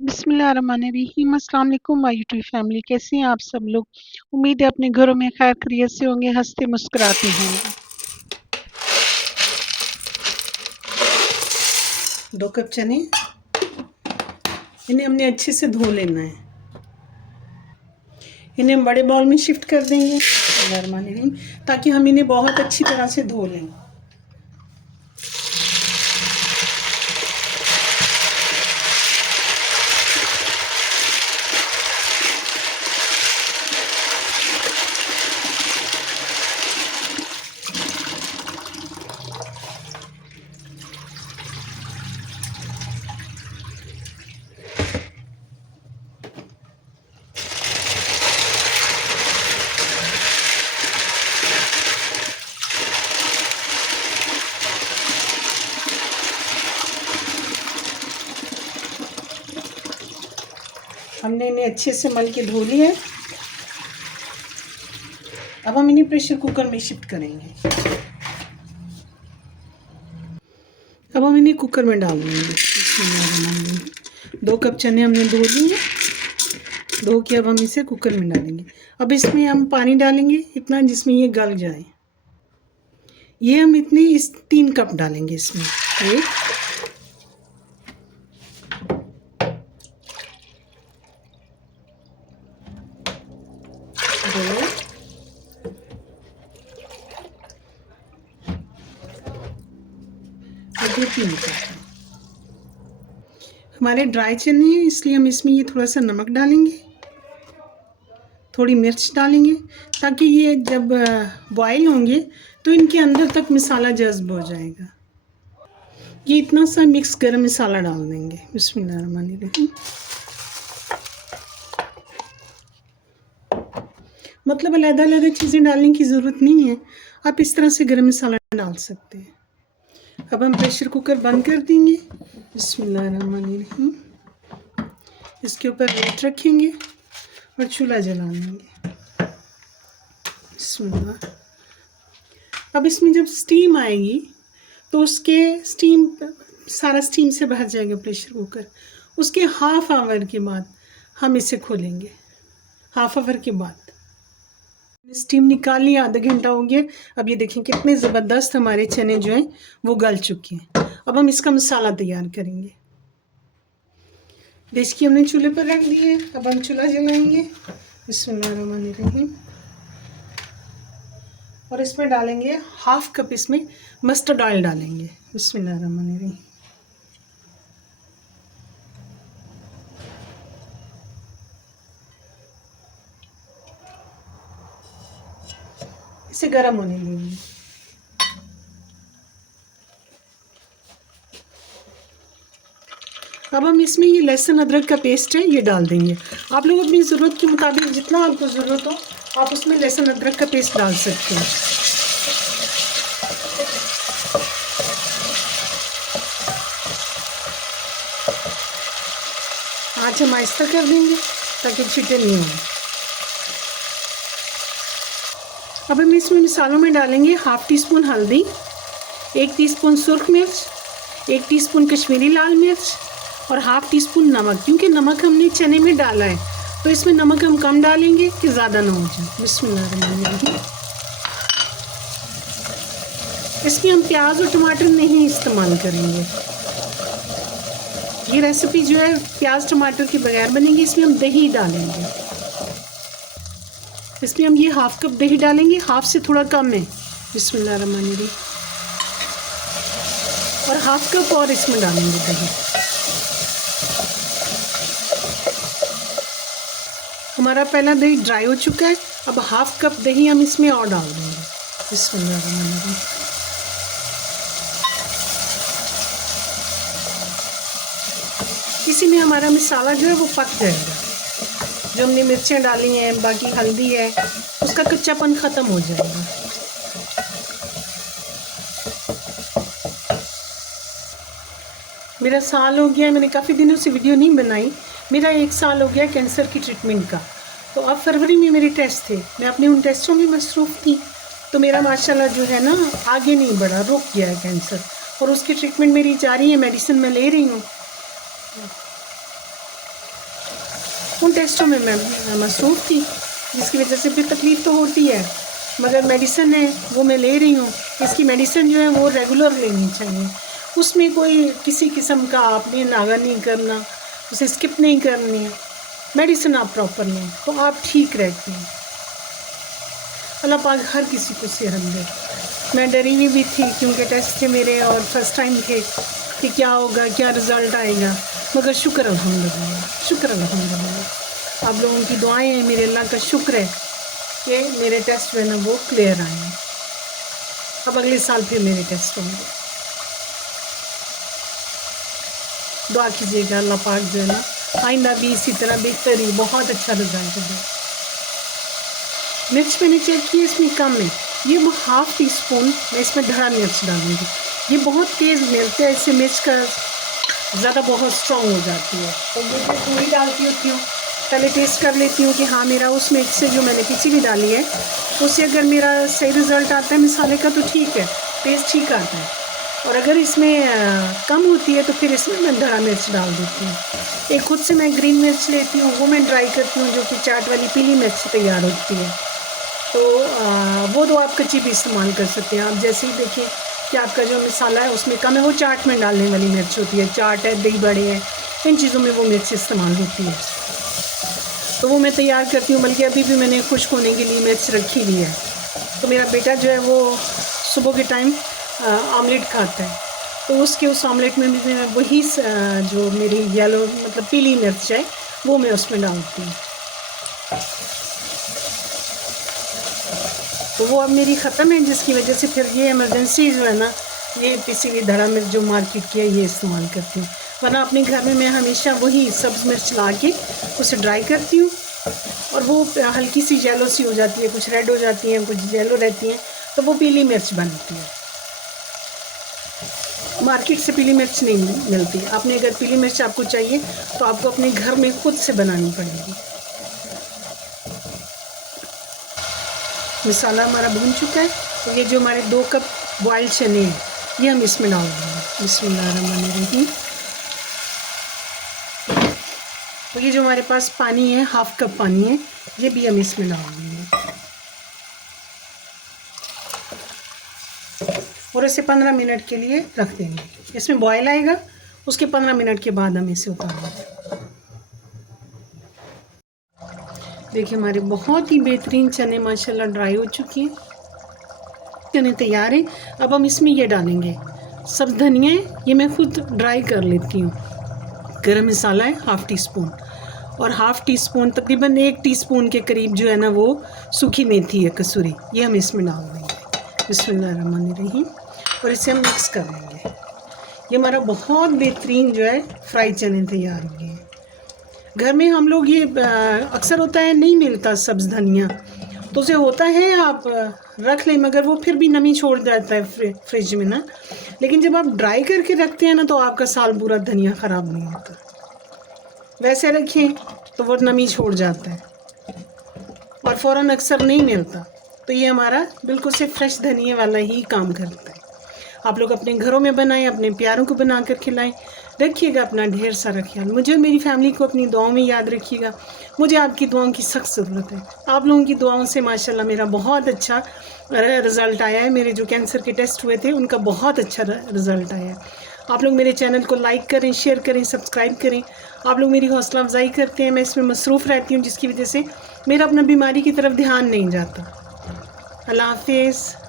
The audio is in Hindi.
बिस्मिल्लाहिर्रहमानिर्रहीम। अस्सलाम वालेकुम माय यूट्यूब फैमिली, कैसे हैं आप सब लोग। उम्मीद है अपने घरों में खैर खैरियत से होंगे, हंसते मुस्कुराते होंगे। 2 कप चने, इन्हें हमने अच्छे से धो लेना है। इन्हें हम बड़े बाउल में शिफ्ट कर देंगे ताकि हम इन्हें बहुत अच्छी तरह से धो लें। हमने इन्हें अच्छे से मल के धो लिया है। अब हम इन्हें प्रेशर कुकर में शिफ्ट करेंगे। अब हम इन्हें कुकर में डाल देंगे। 2 कप चने हमने धो लिए, धो के अब हम इसे कुकर में डालेंगे। अब इसमें हम पानी डालेंगे इतना जिसमें ये गल जाए। ये हम इतने इस 3 कप डालेंगे इसमें। 1 2 और ये 3 कप। हमारे ड्राई चने हैं इसलिए हम इसमें ये थोड़ा सा नमक डालेंगे, थोड़ी मिर्च डालेंगे ताकि ये जब बॉईल होंगे तो इनके अंदर तक मसाला जज्ब हो जाएगा। ये इतना सा मिक्स गरम मसाला डाल देंगे। बिस्मिल्लाहिर्रहमानिर्रहीम। मतलब अलग-अलग चीज़ें डालने की ज़रूरत नहीं है, आप इस तरह से गरम मसाला डाल सकते हैं। अब हम प्रेशर कुकर बंद कर देंगे। बिस्मिल्लाहिर्रहमानिर्रहीम। इसके ऊपर वेट रखेंगे और चूल्हा जला लेंगे। बिस्मिल्लाह। अब इसमें जब स्टीम आएगी तो उसके सारा स्टीम से भर जाएगा प्रेशर कुकर। उसके हाफ आवर के बाद हम इसे खोलेंगे। हाफ आवर के बाद स्टीम निकाल लिया, आधा घंटा हो गया। अब ये देखें कितने ज़बरदस्त हमारे चने जो हैं वो गल चुके हैं। अब हम इसका मसाला तैयार करेंगे। डेचकी हमने चूल्हे पर रख दी है। अब हम चूल्हा जलाएंगे। बिस्मिल्लाहिर्रहमानिर्रहीम। और इसमें डालेंगे हाफ कप, इसमें मस्टर्ड ऑयल डालेंगे। बिस्मिल्लाहिर्रहमानिर्रहीम। इसे गर्म होने देंगे। अब हम इसमें ये लहसुन अदरक का पेस्ट है ये डाल देंगे। आप लोग अपनी ज़रूरत के मुताबिक जितना आपको ज़रूरत हो आप उसमें लहसुन अदरक का पेस्ट डाल सकते हैं। आँच हम आहिस्ता कर देंगे ताकि छींटे नहीं हों। अब हम इसमें मसालों में डालेंगे हाफ़ टी स्पून हल्दी, 1 टीस्पून सुर्ख मिर्च, 1 टीस्पून कश्मीरी लाल मिर्च और हाफ़ टी स्पून नमक। क्योंकि नमक हमने चने में डाला है तो इसमें नमक हम कम डालेंगे कि ज़्यादा ना हो जाए। बिस्मिल्लाहिर्रहमानिर्रहीम। इसमें हम प्याज और टमाटर नहीं इस्तेमाल करेंगे। ये रेसिपी जो है प्याज टमाटर के बगैर बनेगी। इसमें हम दही डालेंगे। इसमें हम ये हाफ़ कप दही डालेंगे, हाफ़ से थोड़ा कम है। बिस्मिल्लाहिर्रहमानिर्रहीम। और हाफ़ कप और इसमें डालेंगे दही। हमारा पहला दही ड्राई हो चुका है। अब हाफ़ कप दही हम इसमें और डाल देंगे। बिस्मिल्लाहिर्रहमानिर्रहीम। इसी में हमारा मसाला जो है वो पक जाएगा। जो हमने मिर्चें डाली हैं, बाकी हल्दी है, उसका कच्चापन ख़त्म हो जाएगा। मेरा साल हो गया है, मैंने काफ़ी दिनों से वीडियो नहीं बनाई। मेरा 1 साल हो गया कैंसर की ट्रीटमेंट का। तो अब फरवरी में मेरे टेस्ट थे, मैं अपने उन टेस्टों में मसरूफ़ थी। तो मेरा माशाल्लाह जो है ना आगे नहीं बढ़ा, रुक गया है कैंसर। और उसकी ट्रीटमेंट मेरी जारी है, मेडिसिन मैं ले रही हूँ। उन टेस्टों में मैं मसरूफ़ थी, जिसकी वजह से फिर तकलीफ़ तो होती है, मगर मेडिसिन है वो मैं ले रही हूँ। इसकी मेडिसिन जो है वो रेगुलर लेनी चाहिए, उसमें कोई किसी किस्म का आपने नागा नहीं करना, उसे स्किप नहीं करनी है। मेडिसिन आप प्रॉपर लें तो आप ठीक रहते हैं। अल्लाह पाक हर किसी को सेहत दे। मैं डरी हुई भी थी क्योंकि टेस्ट थे मेरे और फर्स्ट टाइम थे कि क्या होगा, क्या रिज़ल्ट आएगा, मगर शुक्र अल्हम्दुलिल्लाह, शुक्र अल्हम्दुलिल्लाह। आप लोगों की दुआएं हैं, मेरे अल्लाह का शुक्र है कि मेरे टेस्ट जो है ना वो क्लियर आए हैं। अब अगले साल फिर मेरे टेस्ट होंगे। दुआ कीजिएगा अल्लाह पाक जो है ना आइंदा भी इसी तरह बेहतर ही बहुत अच्छा रिजल्ट दे। मिर्च मैंने चेक की, इसमें कम है, ये वो हाफ़ टी स्पून मैं इसमें धड़ा मिर्च डालूँगी। ये बहुत तेज़ मिर्च है, इससे मिर्च का ज़्यादा बहुत स्ट्रॉन्ग हो जाती है, तो ये मैं पूरी डालती होती हूँ। पहले टेस्ट कर लेती हूँ कि हाँ मेरा उस मिर्च से जो मैंने पीछे भी डाली है उससे अगर मेरा सही रिज़ल्ट आता है मसाले का तो ठीक है, टेस्ट ठीक आता है। और अगर इसमें कम होती है तो फिर इसमें मैं धड़ा मिर्च डाल देती हूँ। एक खुद से मैं ग्रीन मिर्च लेती हूँ, वो मैं ड्राई करती हूँ, जो कि चाट वाली पीली मिर्च से तैयार होती है। तो वो तो आप कच्ची भी इस्तेमाल कर सकते हैं। आप जैसे ही देखिए कि आपका जो मसाला है उसमें कम है, वो चाट में डालने वाली मिर्च होती है, चाट है, दही बड़े हैं, इन चीज़ों में वो मिर्च इस्तेमाल होती है। तो वो मैं तैयार करती हूँ, बल्कि अभी भी मैंने खुश्क होने के लिए मिर्च रखी हुई है। तो मेरा बेटा जो है वो सुबह के टाइम आमलेट खाता है, तो उसके उस आमलेट में भी मैं वही जो मेरी येलो मतलब पीली मिर्च है वो मैं उसमें डालती हूँ। तो वो अब मेरी ख़त्म है, जिसकी वजह से फिर ये इमरजेंसी जो है ना, ये पिसी हुई धड़ा मिर्च जो मार्केट की है ये इस्तेमाल करती हूँ। वरना अपने घर में मैं हमेशा वही सब्ज़ मिर्च ला के उसे ड्राई करती हूँ और वो हल्की सी येलो सी हो जाती है, कुछ रेड हो जाती हैं, कुछ येलो रहती हैं, तो वो पीली मिर्च बनती है। मार्केट से पीली मिर्च नहीं मिलती। आपने अगर पीली मिर्च आपको चाहिए तो आपको अपने घर में खुद से बनानी पड़ेगी। मसाला हमारा भून चुका है, तो ये जो हमारे 2 कप बॉइल्ड चने हैं ये हम इसमें डाल देंगे। बिस्मिल्लाहिर्रहमानिर्रहीम। तो ये जो हमारे पास पानी है, हाफ़ कप पानी है, ये भी हम इसमें डाल देंगे और इसे 15 मिनट के लिए रख देंगे। इसमें बॉयल आएगा, उसके 15 मिनट के बाद हम इसे उतारेंगे। देखिए हमारे बहुत ही बेहतरीन चने माशाल्लाह ड्राई हो चुके हैं, चने तैयार हैं। अब हम इसमें ये डालेंगे सब धनिया है, ये मैं खुद ड्राई कर लेती हूँ। गरम मसाला है हाफ़ टी स्पून और हाफ़ टी स्पून तकरीबन 1 टीस्पून के करीब जो है ना वो सूखी मेथी है कसूरी, ये हम इसमें डाल देंगे। बिस्मिल्लाहिर्रहमानिर्रहीम। और इसे हम मिक्स कर लेंगे। ये हमारा बहुत बेहतरीन जो है फ्राई चने तैयार हो गए हैं। घर में हम लोग ये अक्सर होता है नहीं मिलता सब्ज़ धनिया, तो उसे होता है आप रख लें, मगर वो फिर भी नमी छोड़ जाता है फ्रिज में ना। लेकिन जब आप ड्राई करके रखते हैं ना तो आपका साल पूरा धनिया ख़राब नहीं होता। वैसे रखें तो वो नमी छोड़ जाता है और फ़ौरन अक्सर नहीं मिलता। तो ये हमारा बिल्कुल से फ्रेश धनिया वाला ही काम करता है। आप लोग अपने घरों में बनाएं, अपने प्यारों को बना कर खिलाएं। रखिएगा अपना ढेर सारा ख्याल। मुझे और मेरी फैमिली को अपनी दुआओं में याद रखिएगा। मुझे आपकी दुआओं की सख्त ज़रूरत है। आप लोगों की दुआओं से माशाल्लाह मेरा बहुत अच्छा रिज़ल्ट आया है। मेरे जो कैंसर के टेस्ट हुए थे उनका बहुत अच्छा रिज़ल्ट आया है। आप लोग मेरे चैनल को लाइक करें, शेयर करें, सब्सक्राइब करें। आप लोग मेरी हौसला अफजाई करते हैं, मैं इसमें मसरूफ़ रहती हूँ, जिसकी वजह से मेरा अपना बीमारी की तरफ ध्यान नहीं जाता। अल्लाह हाफ़िज़।